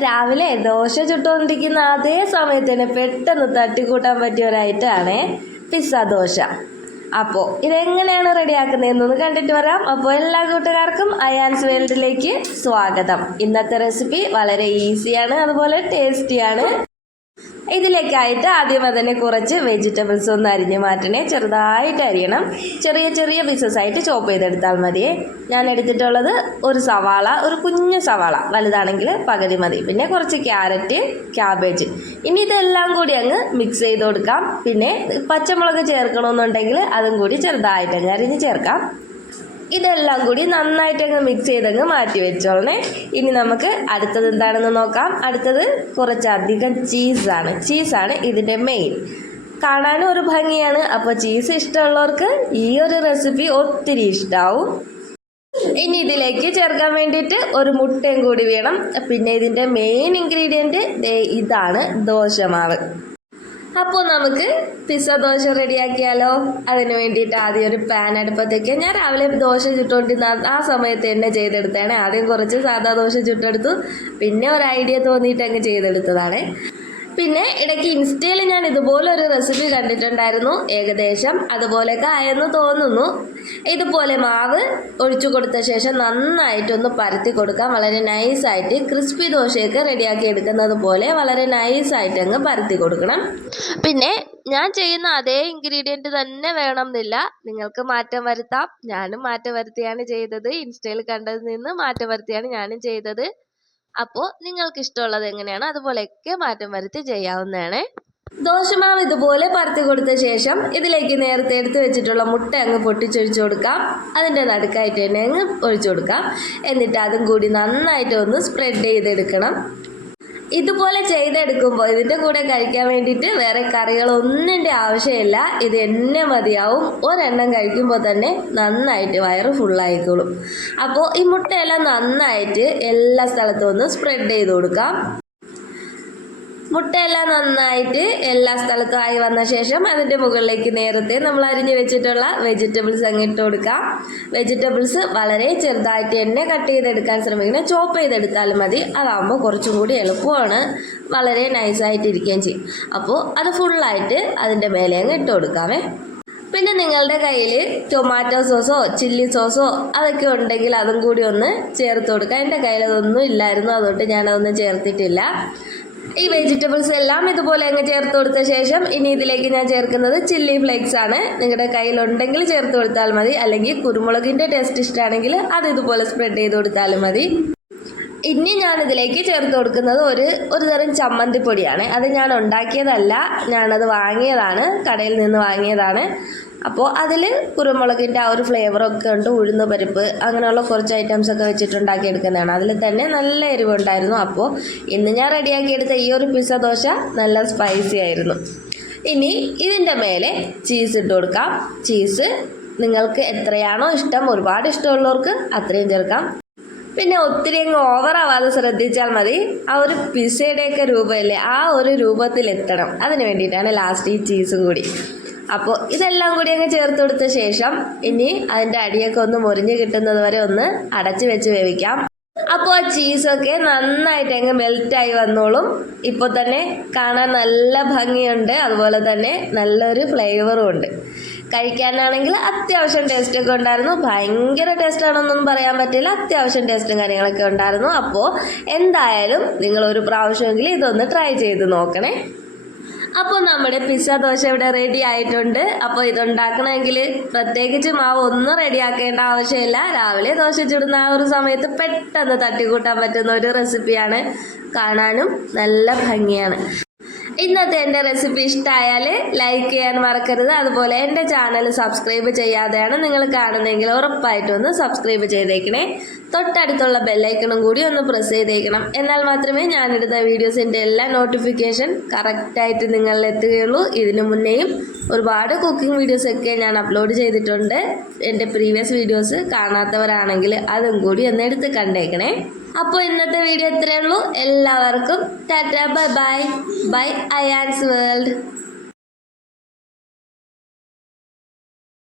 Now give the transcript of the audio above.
രാവിലെ ദോശ ചുട്ടുകൊണ്ടിരിക്കുന്ന അതേ സമയത്ത് തന്നെ പെട്ടെന്ന് തട്ടിക്കൂട്ടാൻ പറ്റിയ ഒരു ഐറ്റമാണ് പിസ്സ ദോശ. അപ്പോൾ ഇതെങ്ങനെയാണ് റെഡിയാക്കുന്നതെന്നൊന്ന് കണ്ടിട്ട് വരാം. അപ്പോൾ എല്ലാ കൂട്ടുകാർക്കും അയാൻസ് വേൾഡിലേക്ക് സ്വാഗതം. ഇന്നത്തെ റെസിപ്പി വളരെ ഈസിയാണ്, അതുപോലെ ടേസ്റ്റിയാണ്. ഇതിലേക്കായിട്ട് ആദ്യമേ തന്നെ കുറച്ച് വെജിറ്റബിൾസ് ഒന്ന് അരിഞ്ഞ് മാറ്റണേ. ചെറുതായിട്ട് അരിയണം, ചെറിയ ചെറിയ പീസസ് ആയിട്ട് ചോപ്പ് ചെയ്തെടുത്താൽ മതിയേ. ഞാൻ എടുത്തിട്ടുള്ളത് ഒരു സവാള, ഒരു കുഞ്ഞു സവാള, വലുതാണെങ്കിൽ പകുതി മതി. പിന്നെ കുറച്ച് ക്യാരറ്റ്, ക്യാബേജ്. ഇനി ഇതെല്ലാം കൂടി അങ്ങ് മിക്സ് ചെയ്ത് കൊടുക്കാം. പിന്നെ പച്ചമുളക് ചേർക്കണമെന്നുണ്ടെങ്കിൽ അതും കൂടി ചെറുതായിട്ട് അങ്ങ് അരിഞ്ഞ് ചേർക്കാം. ഇതെല്ലാം കൂടി നന്നായിട്ട് മിക്സ് ചെയ്തങ്ങ് മാറ്റി വെച്ചോളണേ. ഇനി നമുക്ക് അടുത്തത് എന്താണെന്ന് നോക്കാം. അടുത്തത് കുറച്ചധികം ചീസാണ് ഇതിൻ്റെ മെയിൻ. കാണാനും ഒരു ഭംഗിയാണ്. അപ്പോൾ ചീസ് ഇഷ്ടമുള്ളവർക്ക് ഈ ഒരു റെസിപ്പി ഒത്തിരി ഇഷ്ടമാവും. ഇനി ഇതിലേക്ക് ചേർക്കാൻ വേണ്ടിയിട്ട് ഒരു മുട്ടയും കൂടി വേണം. പിന്നെ ഇതിൻ്റെ മെയിൻ ഇൻഗ്രീഡിയൻറ്റ് ഇതാണ് ദോശമാവ്. അപ്പോൾ നമുക്ക് പിസ്സ ദോശ റെഡിയാക്കിയാലോ? അതിന് വേണ്ടിയിട്ട് ആദ്യം ഒരു പാൻ അടുപ്പത്തേക്ക്. ഞാൻ രാവിലെ ദോശ ചുട്ടുകൊണ്ടിരുന്ന ആ സമയത്ത് തന്നെ ചെയ്തെടുത്താണ്. ആദ്യം കുറച്ച് സാധാ ദോശ ചുട്ടെടുത്തു, പിന്നെ ഒരു ഐഡിയ തോന്നിയിട്ട് അങ്ങ് ചെയ്തെടുത്തതാണ്. പിന്നെ ഇടയ്ക്ക് ഇൻസ്റ്റയിൽ ഞാൻ ഇതുപോലൊരു റെസിപ്പി കണ്ടിട്ടുണ്ടായിരുന്നു. ഏകദേശം അതുപോലെയൊക്കെ ആയെന്ന് തോന്നുന്നു. ഇതുപോലെ മാവ് ഒഴിച്ചു കൊടുത്ത ശേഷം നന്നായിട്ടൊന്ന് പരത്തി കൊടുക്കാം. വളരെ നൈസായിട്ട് ക്രിസ്പി ദോശയൊക്കെ റെഡിയാക്കി എടുക്കുന്നത് പോലെ വളരെ നൈസായിട്ട് അങ്ങ് പരത്തി കൊടുക്കണം. പിന്നെ ഞാൻ ചെയ്യുന്ന അതേ ഇൻഗ്രീഡിയൻറ്റ് തന്നെ വേണം എന്നില്ല, നിങ്ങൾക്ക് മാറ്റം വരുത്താം. ഞാനും മാറ്റം വരുത്തിയാണ് ചെയ്തത്. ഇൻസ്റ്റയിൽ കണ്ടതിൽ നിന്ന് മാറ്റം വരുത്തിയാണ് ഞാനും ചെയ്തത്. അപ്പോൾ നിങ്ങൾക്ക് ഇഷ്ടമുള്ളത് എങ്ങനെയാണ് അതുപോലെയൊക്കെ മാറ്റം വരുത്തി ചെയ്യാവുന്നതാണ്. ദോശമാവ് ഇതുപോലെ പരത്തി കൊടുത്ത ശേഷം ഇതിലേക്ക് നേരത്തെ എടുത്ത് വെച്ചിട്ടുള്ള മുട്ട അങ്ങ് പൊട്ടിച്ചൊഴിച്ചു കൊടുക്കാം. അതിൻ്റെ നടുക്കായിട്ട് തന്നെ അങ്ങ് ഒഴിച്ചു കൊടുക്കാം. എന്നിട്ട് അതും കൂടി നന്നായിട്ട് ഒന്ന് സ്പ്രെഡ് ചെയ്തെടുക്കണം. ഇതുപോലെ ചെയ്തെടുക്കുമ്പോൾ ഇതിൻ്റെ കൂടെ കഴിക്കാൻ വേണ്ടിയിട്ട് വേറെ കറികളൊന്നിൻ്റെ ആവശ്യമില്ല. ഇത് തന്നെ മതിയാവും. ഒരെണ്ണം കഴിക്കുമ്പോൾ തന്നെ നന്നായിട്ട് വയറ് ഫുള്ളായിക്കോളും. അപ്പോൾ ഈ മുട്ടയെല്ലാം നന്നായിട്ട് എല്ലാ സ്ഥലത്തും ഒന്ന് സ്പ്രെഡ് ചെയ്ത് കൊടുക്കാം. മുട്ടയെല്ലാം നന്നായിട്ട് എല്ലാ സ്ഥലത്തും ആയി വന്ന ശേഷം അതിൻ്റെ മുകളിലേക്ക് നേരത്തെ നമ്മൾ അരിഞ്ഞ് വെച്ചിട്ടുള്ള വെജിറ്റബിൾസ് അങ്ങ് ഇട്ട് കൊടുക്കാം. വെജിറ്റബിൾസ് വളരെ ചെറുതായിട്ട് തന്നെ കട്ട് ചെയ്തെടുക്കാൻ ശ്രമിക്കണം. ചോപ്പ് ചെയ്തെടുത്താലും മതി. അതാകുമ്പോൾ കുറച്ചും കൂടി എളുപ്പമാണ്, വളരെ നൈസായിട്ടിരിക്കുകയും ചെയ്യും. അപ്പോൾ അത് ഫുള്ളായിട്ട് അതിൻ്റെ മേലെ അങ്ങ് ഇട്ട് കൊടുക്കാവേ. പിന്നെ നിങ്ങളുടെ കയ്യിൽ ടൊമാറ്റോ സോസോ ചില്ലി സോസോ അതൊക്കെ ഉണ്ടെങ്കിൽ അതും കൂടി ഒന്ന് ചേർത്ത് കൊടുക്കാം. എൻ്റെ കയ്യിൽ അതൊന്നും ഇല്ലായിരുന്നു, അതുകൊണ്ട് ഞാനതൊന്നും ചേർത്തിട്ടില്ല. ഈ വെജിറ്റബിൾസ് എല്ലാം ഇതുപോലെ അങ്ങ് ചേർത്ത് കൊടുത്ത ശേഷം ഇനി ഇതിലേക്ക് ഞാൻ ചേർക്കുന്നത് ചില്ലി ഫ്ലേക്സ് ആണ്. നിങ്ങളുടെ കയ്യിലുണ്ടെങ്കിൽ ചേർത്ത് കൊടുത്താൽ മതി, അല്ലെങ്കിൽ കുരുമുളകിൻ്റെ ടേസ്റ്റ് ഇഷ്ടമാണെങ്കിൽ അത് ഇതുപോലെ സ്പ്രെഡ് ചെയ്ത് കൊടുത്താലും മതി. ഇനി ഞാൻ ഇതിലേക്ക് ചേർത്ത് കൊടുക്കുന്നത് ഒരു തരം ചമ്മന്തിപ്പൊടിയാണ്. അത് ഞാൻ ഉണ്ടാക്കിയതല്ല, ഞാനത് വാങ്ങിയതാണ്, കടയിൽ നിന്ന് വാങ്ങിയതാണ്. അപ്പോൾ അതിൽ കുരുമുളകിൻ്റെ ആ ഒരു ഫ്ലേവറൊക്കെ ഉണ്ട്. ഉഴുന്ന് പരിപ്പ് അങ്ങനെയുള്ള കുറച്ച് ഐറ്റംസൊക്കെ വെച്ചിട്ടുണ്ടാക്കി എടുക്കുന്നതാണ്. അതിൽ തന്നെ നല്ല എരിവുണ്ടായിരുന്നു. അപ്പോൾ ഇന്ന് ഞാൻ റെഡിയാക്കിയെടുത്ത ഈ ഒരു പിസ്സ ദോശ നല്ല സ്പൈസി ആയിരുന്നു. ഇനി ഇതിൻ്റെ മേലെ ചീസ് ഇട്ട് കൊടുക്കാം. ചീസ് നിങ്ങൾക്ക് എത്രയാണോ ഇഷ്ടം, ഒരുപാട് ഇഷ്ടമുള്ളവർക്ക് അത്രയും ചേർക്കാം. പിന്നെ ഒത്തിരി അങ്ങ് ഓവറാവാതെ ശ്രദ്ധിച്ചാൽ മതി. ആ ഒരു പിസ്സയുടെയൊക്കെ രൂപമല്ലേ, ആ ഒരു രൂപത്തിലെത്തണം. അതിന് വേണ്ടിയിട്ടാണ് ലാസ്റ്റ് ഈ ചീസും കൂടി. അപ്പോൾ ഇതെല്ലാം കൂടി അങ്ങ് ചേർത്ത് കൊടുത്ത ശേഷം ഇനി അതിൻ്റെ അടിയൊക്കെ ഒന്ന് മുറിഞ്ഞ് കിട്ടുന്നത് വരെ ഒന്ന് അടച്ച് വെച്ച് വേവിക്കാം. അപ്പോൾ ആ ചീസൊക്കെ നന്നായിട്ട് അങ്ങ് മെൽറ്റായി വന്നോളും. ഇപ്പോൾ തന്നെ കാണാൻ നല്ല ഭംഗിയുണ്ട്, അതുപോലെ തന്നെ നല്ലൊരു ഫ്ലേവറും ഉണ്ട്. കഴിക്കാനാണെങ്കിൽ അത്യാവശ്യം ടേസ്റ്റൊക്കെ ഉണ്ടായിരുന്നു. ഭയങ്കര ടേസ്റ്റാണെന്നൊന്നും പറയാൻ പറ്റില്ല, അത്യാവശ്യം ടേസ്റ്റും കാര്യങ്ങളൊക്കെ ഉണ്ടായിരുന്നു. അപ്പോൾ എന്തായാലും നിങ്ങളൊരു പ്രാവശ്യമെങ്കിലും ഇതൊന്ന് ട്രൈ ചെയ്ത് നോക്കണേ. അപ്പോൾ നമ്മുടെ പിസ്സ ദോശ ഇവിടെ റെഡി ആയിട്ടുണ്ട്. അപ്പോൾ ഇതുണ്ടാക്കണമെങ്കിൽ പ്രത്യേകിച്ച് മാവ് ഒന്നും റെഡിയാക്കേണ്ട ആവശ്യമില്ല. രാവിലെ ദോശ ചുടുന്ന ആ ഒരു സമയത്ത് പെട്ടെന്ന് തട്ടിക്കൂട്ടാൻ പറ്റുന്ന ഒരു റെസിപ്പിയാണ്. കാണാനും നല്ല ഭംഗിയാണ്. ഇന്നത്തെ എൻ്റെ റെസിപ്പി ഇഷ്ടമായാൽ ലൈക്ക് ചെയ്യാൻ മറക്കരുത്. അതുപോലെ എൻ്റെ ചാനൽ സബ്സ്ക്രൈബ് ചെയ്യാതെയാണ് നിങ്ങൾ കാണുന്നതെങ്കിൽ ഉറപ്പായിട്ടും ഒന്ന് സബ്സ്ക്രൈബ് ചെയ്തേക്കണേ. തൊട്ടടുത്തുള്ള ബെല്ലൈക്കണും കൂടി ഒന്ന് പ്രസ് ചെയ്തേക്കണം. എന്നാൽ മാത്രമേ ഞാനിടുന്ന വീഡിയോസിൻ്റെ എല്ലാ നോട്ടിഫിക്കേഷൻ കറക്റ്റായിട്ട് നിങ്ങളിൽ എത്തുകയുള്ളൂ. ഇതിനു മുന്നേയും ഒരുപാട് കുക്കിംഗ് വീഡിയോസൊക്കെ ഞാൻ അപ്ലോഡ് ചെയ്തിട്ടുണ്ട്. എൻ്റെ പ്രീവിയസ് വീഡിയോസ് കാണാത്തവരാണെങ്കിൽ അതും കൂടി ഒന്ന് എടുത്ത് കണ്ടേക്കണേ. അപ്പോൾ ഇന്നത്തെ വീഡിയോ ഇത്രയേ ഉള്ളൂ. എല്ലാവർക്കും tata, bye bye. Bye Ayaan's world.